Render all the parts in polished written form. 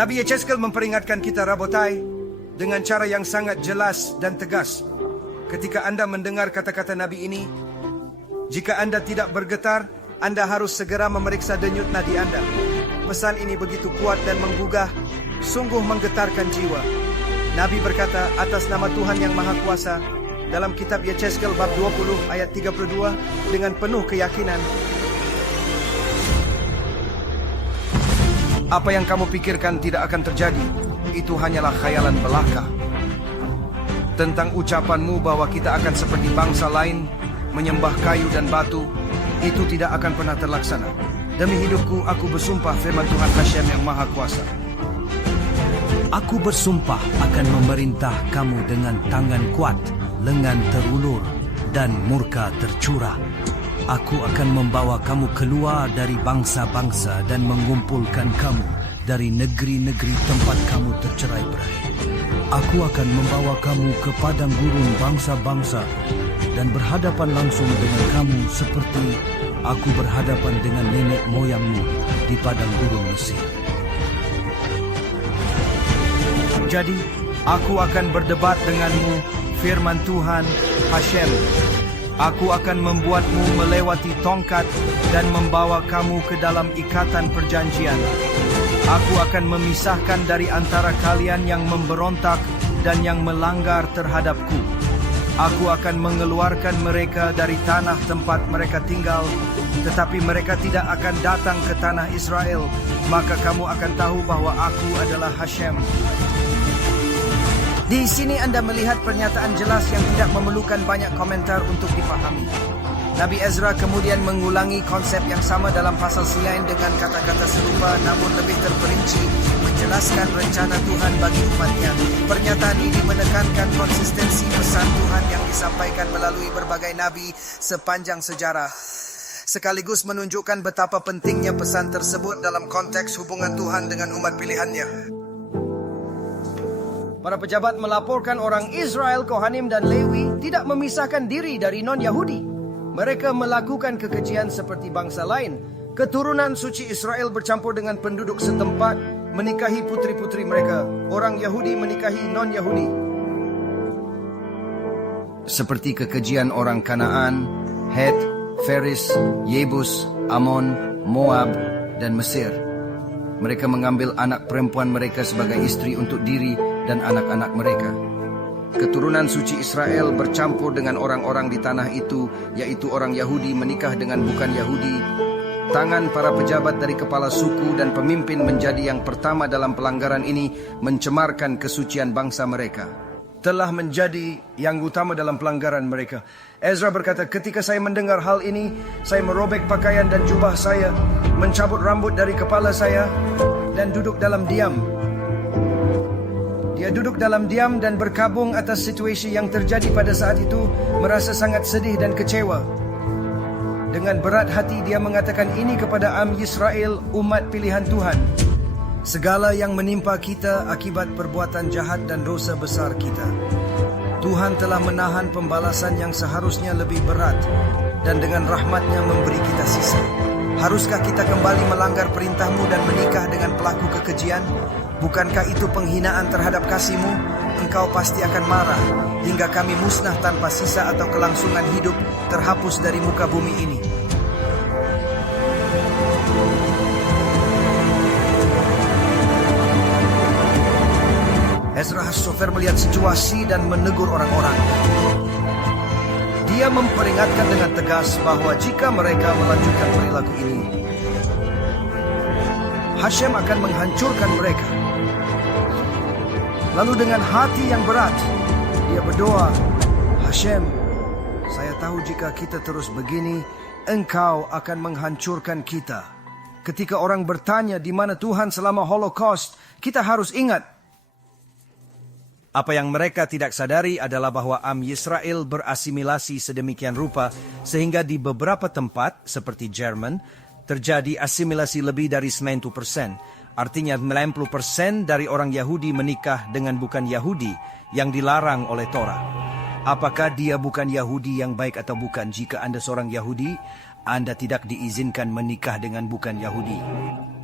Nabi Yechezkel memperingatkan kita, Rabotai, dengan cara yang sangat jelas dan tegas. Ketika Anda mendengar kata-kata Nabi ini, jika Anda tidak bergetar, Anda harus segera memeriksa denyut nadi Anda. Pesan ini begitu kuat dan menggugah, sungguh menggetarkan jiwa. Nabi berkata atas nama Tuhan yang Maha Kuasa dalam kitab Yechezkel bab 20 ayat 32 dengan penuh keyakinan, apa yang kamu pikirkan tidak akan terjadi, itu hanyalah khayalan belaka. Tentang ucapanmu bahwa kita akan seperti bangsa lain, menyembah kayu dan batu, itu tidak akan pernah terlaksana. Demi hidupku, aku bersumpah, firman Tuhan Hashem yang Maha Kuasa. Aku bersumpah akan memerintah kamu dengan tangan kuat, lengan terulur, dan murka tercurah. Aku akan membawa kamu keluar dari bangsa-bangsa dan mengumpulkan kamu dari negeri-negeri tempat kamu tercerai-berai. Aku akan membawa kamu ke padang gurun bangsa-bangsa dan berhadapan langsung dengan kamu seperti aku berhadapan dengan nenek moyangmu di padang gurun Mesir. Jadi, aku akan berdebat denganmu, firman Tuhan Hashem. Aku akan membuatmu melewati tongkat dan membawa kamu ke dalam ikatan perjanjian. Aku akan memisahkan dari antara kalian yang memberontak dan yang melanggar terhadapku. Aku akan mengeluarkan mereka dari tanah tempat mereka tinggal, tetapi mereka tidak akan datang ke tanah Israel. Maka kamu akan tahu bahwa aku adalah Hashem. Di sini Anda melihat pernyataan jelas yang tidak memerlukan banyak komentar untuk dipahami. Nabi Ezra kemudian mengulangi konsep yang sama dalam pasal selain dengan kata-kata serupa namun lebih terperinci, menjelaskan rencana Tuhan bagi umatnya. Pernyataan ini menekankan konsistensi pesan Tuhan yang disampaikan melalui berbagai nabi sepanjang sejarah, sekaligus menunjukkan betapa pentingnya pesan tersebut dalam konteks hubungan Tuhan dengan umat pilihannya. Para pejabat melaporkan orang Israel, Kohanim dan Lewi tidak memisahkan diri dari non-Yahudi. Mereka melakukan kekejian seperti bangsa lain. Keturunan suci Israel bercampur dengan penduduk setempat, menikahi putri-putri mereka. Orang Yahudi menikahi non-Yahudi. Seperti kekejian orang Kanaan, Het, Feris, Yebus, Amon, Moab, dan Mesir. Mereka mengambil anak perempuan mereka sebagai istri untuk diri dan anak-anak mereka. Keturunan suci Israel bercampur dengan orang-orang di tanah itu, yaitu orang Yahudi menikah dengan bukan Yahudi. Tangan para pejabat dari kepala suku dan pemimpin menjadi yang pertama dalam pelanggaran ini, mencemarkan kesucian bangsa mereka. Telah menjadi yang utama dalam pelanggaran mereka. Ezra berkata, ketika saya mendengar hal ini, saya merobek pakaian dan jubah saya, mencabut rambut dari kepala saya, dan duduk dalam diam. Dia duduk dalam diam dan berkabung atas situasi yang terjadi pada saat itu, merasa sangat sedih dan kecewa. Dengan berat hati dia mengatakan ini kepada Am Yisrael, umat pilihan Tuhan. Segala yang menimpa kita akibat perbuatan jahat dan dosa besar kita, Tuhan telah menahan pembalasan yang seharusnya lebih berat dan dengan rahmat-Nya memberi kita sisa. Haruskah kita kembali melanggar perintah-Mu dan menikah dengan pelaku kekejian? Bukankah itu penghinaan terhadap kasih-Mu? Engkau pasti akan marah hingga kami musnah tanpa sisa atau kelangsungan hidup, terhapus dari muka bumi ini. Ezra Hassofer melihat situasi dan menegur orang-orang. Dia memperingatkan dengan tegas bahwa jika mereka melanjutkan perilaku ini, Hashem akan menghancurkan mereka. Lalu dengan hati yang berat, dia berdoa, Hashem, saya tahu jika kita terus begini, Engkau akan menghancurkan kita. Ketika orang bertanya di mana Tuhan selama Holocaust, kita harus ingat, apa yang mereka tidak sadari adalah bahwa Am Yisrael berasimilasi sedemikian rupa sehingga di beberapa tempat seperti Jerman terjadi asimilasi lebih dari 90%. Artinya 90% dari orang Yahudi menikah dengan bukan Yahudi yang dilarang oleh Torah. Apakah dia bukan Yahudi yang baik atau bukan? Jika Anda seorang Yahudi, Anda tidak diizinkan menikah dengan bukan Yahudi.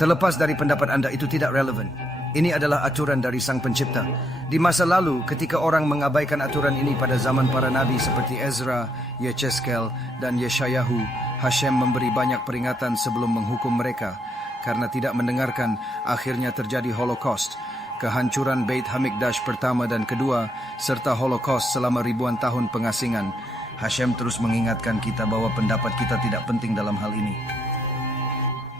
Terlepas dari pendapat Anda, itu tidak relevan. Ini adalah aturan dari Sang Pencipta. Di masa lalu, ketika orang mengabaikan aturan ini pada zaman para nabi seperti Ezra, Yechezkel, dan Yeshayahu, Hashem memberi banyak peringatan sebelum menghukum mereka. Karena tidak mendengarkan, akhirnya terjadi Holocaust, kehancuran Beit Hamikdash pertama dan kedua, serta Holocaust selama ribuan tahun pengasingan. Hashem terus mengingatkan kita bahwa pendapat kita tidak penting dalam hal ini.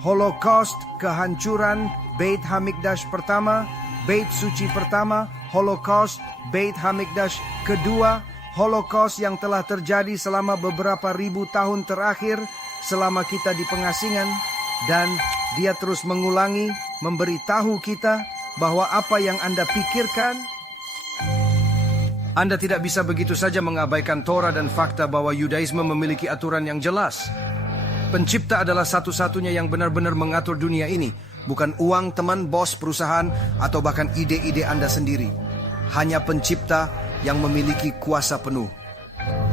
Holocaust, kehancuran Beit Hamikdash pertama, Beit Suci pertama, Holocaust, Beit Hamikdash kedua, Holocaust yang telah terjadi selama beberapa ribu tahun terakhir selama kita di pengasingan, dan dia terus mengulangi, memberitahu kita bahwa apa yang Anda pikirkan, Anda tidak bisa begitu saja mengabaikan Torah dan fakta bahwa Yudaisme memiliki aturan yang jelas. Pencipta adalah satu-satunya yang benar-benar mengatur dunia ini, bukan uang, teman, bos, perusahaan, atau bahkan ide-ide Anda sendiri. Hanya pencipta yang memiliki kuasa penuh.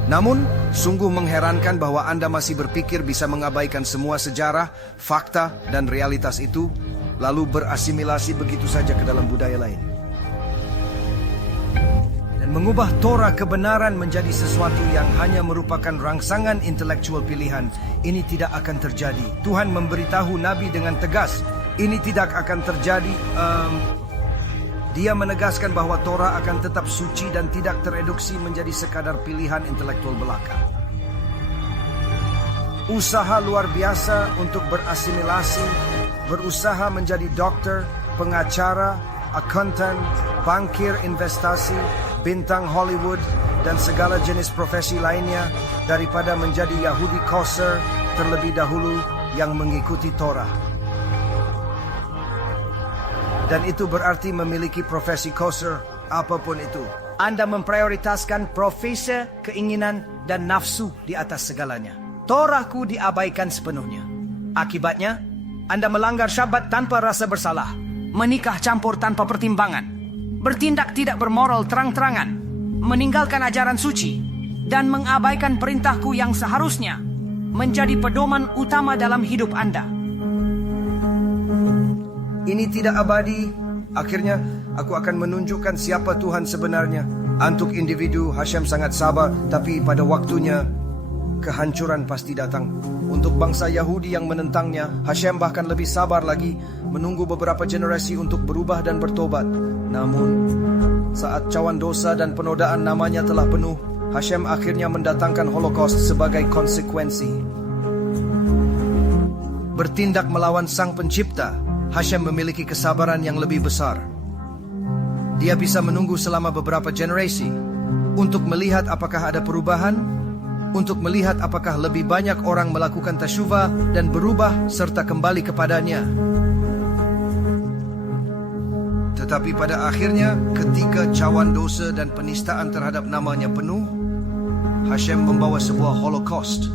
Namun, sungguh mengherankan bahwa Anda masih berpikir bisa mengabaikan semua sejarah, fakta, dan realitas itu, lalu berasimilasi begitu saja ke dalam budaya lain. Mengubah Torah kebenaran menjadi sesuatu yang hanya merupakan rangsangan intelektual pilihan, ini tidak akan terjadi. Tuhan memberitahu Nabi dengan tegas, ini tidak akan terjadi. Dia menegaskan bahwa Torah akan tetap suci dan tidak tereduksi menjadi sekadar pilihan intelektual belaka. Usaha luar biasa untuk berasimilasi, berusaha menjadi dokter, pengacara, akuntan, bankir investasi, bintang Hollywood, dan segala jenis profesi lainnya daripada menjadi Yahudi kosher terlebih dahulu yang mengikuti Torah. Dan itu berarti memiliki profesi kosher apapun itu. Anda memprioritaskan profesi, keinginan, dan nafsu di atas segalanya. Torahku diabaikan sepenuhnya. Akibatnya, Anda melanggar Syabat tanpa rasa bersalah, menikah campur tanpa pertimbangan, bertindak tidak bermoral terang-terangan, meninggalkan ajaran suci, dan mengabaikan perintahku yang seharusnya menjadi pedoman utama dalam hidup Anda. Ini tidak abadi. Akhirnya, aku akan menunjukkan siapa Tuhan sebenarnya. Untuk individu, Hashem sangat sabar, tapi pada waktunya, kehancuran pasti datang. Untuk bangsa Yahudi yang menentangnya, Hashem bahkan lebih sabar lagi, menunggu beberapa generasi untuk berubah dan bertobat. Namun, saat cawan dosa dan penodaan namanya telah penuh, Hashem akhirnya mendatangkan Holocaust sebagai konsekuensi. Bertindak melawan Sang Pencipta, Hashem memiliki kesabaran yang lebih besar. Dia bisa menunggu selama beberapa generasi untuk melihat apakah ada perubahan, untuk melihat apakah lebih banyak orang melakukan tasyuva dan berubah serta kembali kepadanya. Tetapi pada akhirnya, ketika cawan dosa dan penistaan terhadap namanya penuh, Hashem membawa sebuah Holocaust.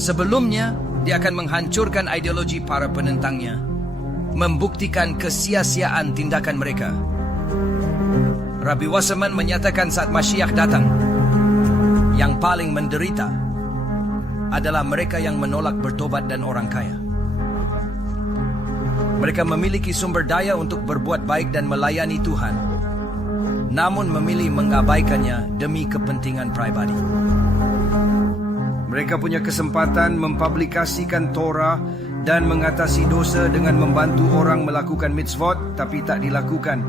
Sebelumnya, dia akan menghancurkan ideologi para penentangnya, membuktikan kesia-siaan tindakan mereka. Rabbi Wasserman menyatakan saat Mashiach datang, yang paling menderita adalah mereka yang menolak bertobat dan orang kaya. Mereka memiliki sumber daya untuk berbuat baik dan melayani Tuhan, namun memilih mengabaikannya demi kepentingan pribadi. Mereka punya kesempatan mempublikasikan Torah dan mengatasi dosa dengan membantu orang melakukan mitzvot, tapi tak dilakukan.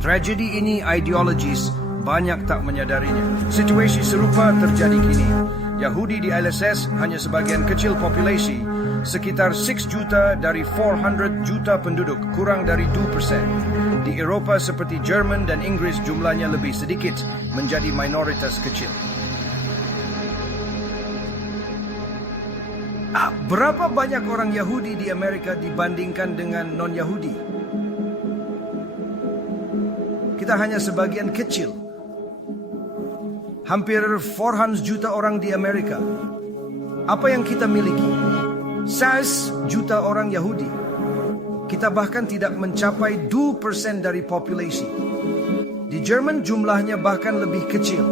Tragedi ini ideologis, banyak tak menyadarinya. Situasi serupa terjadi kini. Yahudi di LSS hanya sebagian kecil populasi, sekitar 6 juta dari 400 juta penduduk, kurang dari 2%. Di Eropa seperti Jerman dan Inggris jumlahnya lebih sedikit, menjadi minoritas kecil. Berapa banyak orang Yahudi di Amerika dibandingkan dengan non-Yahudi? Kita hanya sebagian kecil. Hampir 400 juta orang di Amerika. Apa yang kita miliki? 100 juta orang Yahudi. Kita bahkan tidak mencapai 2% dari populasi. Di Jerman jumlahnya bahkan lebih kecil.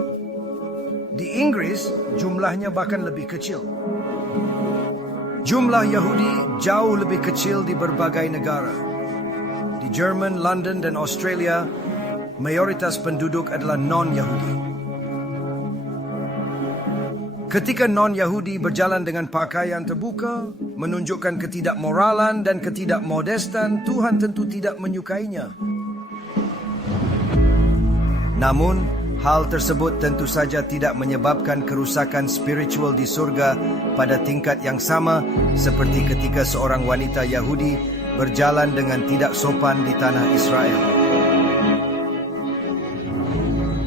Di Inggris jumlahnya bahkan lebih kecil. Jumlah Yahudi jauh lebih kecil di berbagai negara. Di Jerman, London, dan Australia, mayoritas penduduk adalah non-Yahudi. Ketika non-Yahudi berjalan dengan pakaian terbuka, menunjukkan ketidakmoralan dan ketidakmodestan, Tuhan tentu tidak menyukainya. Namun, hal tersebut tentu saja tidak menyebabkan kerusakan spiritual di surga pada tingkat yang sama seperti ketika seorang wanita Yahudi berjalan dengan tidak sopan di tanah Israel.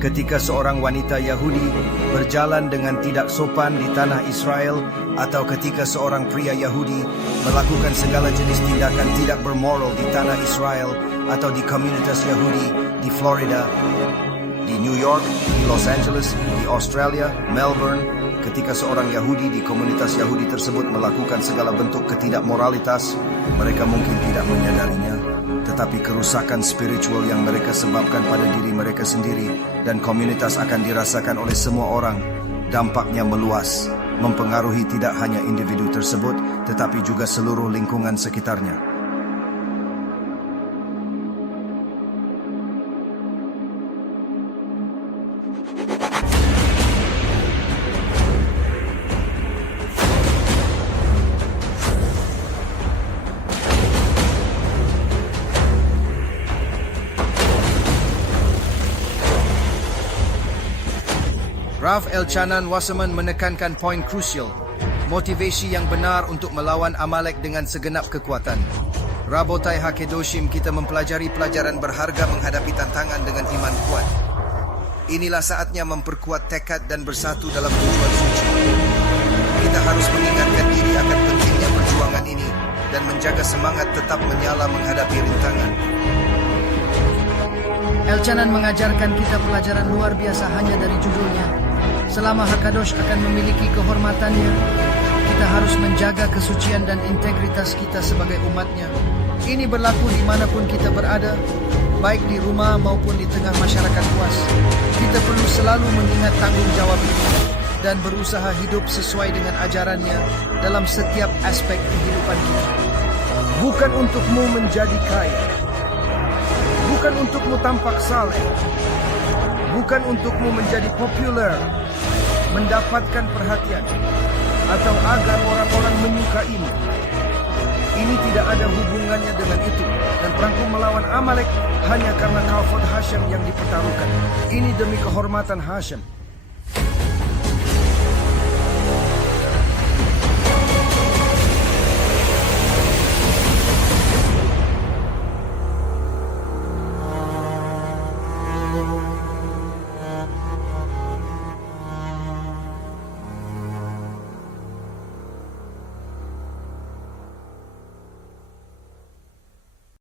Ketika seorang wanita Yahudi berjalan dengan tidak sopan di tanah Israel, atau ketika seorang pria Yahudi melakukan segala jenis tindakan tidak bermoral di tanah Israel atau di komunitas Yahudi di Florida, di New York, di Los Angeles, di Australia, Melbourne, ketika seorang Yahudi di komunitas Yahudi tersebut melakukan segala bentuk ketidakmoralitas, mereka mungkin tidak menyadarinya, tetapi kerusakan spiritual yang mereka sebabkan pada diri mereka sendiri dan komunitas akan dirasakan oleh semua orang. Dampaknya meluas, mempengaruhi tidak hanya individu tersebut, tetapi juga seluruh lingkungan sekitarnya. Rav Elchanan Wasserman menekankan poin krusial, motivasi yang benar untuk melawan Amalek dengan segenap kekuatan. Rabotai Hakedoshim, kita mempelajari pelajaran berharga menghadapi tantangan dengan iman kuat. Inilah saatnya memperkuat tekad dan bersatu dalam tujuan suci. Kita harus mengingatkan diri akan pentingnya perjuangan ini dan menjaga semangat tetap menyala menghadapi rintangan. Elchanan mengajarkan kita pelajaran luar biasa hanya dari judulnya. Selama Hakadosh akan memiliki kehormatannya, kita harus menjaga kesucian dan integritas kita sebagai umatnya. Ini berlaku dimanapun kita berada, baik di rumah maupun di tengah masyarakat luas. Kita perlu selalu mengingat tanggung jawab ini dan berusaha hidup sesuai dengan ajarannya dalam setiap aspek kehidupan kita. Bukan untukmu menjadi kaya, bukan untukmu tampak saleh, bukan untukmu menjadi populer, mendapatkan perhatian, atau agar orang-orang menyukaimu. Ini tidak ada hubungannya dengan itu, dan perangku melawan Amalek hanya karena kafod Hashem yang dipertaruhkan. Ini demi kehormatan Hashem.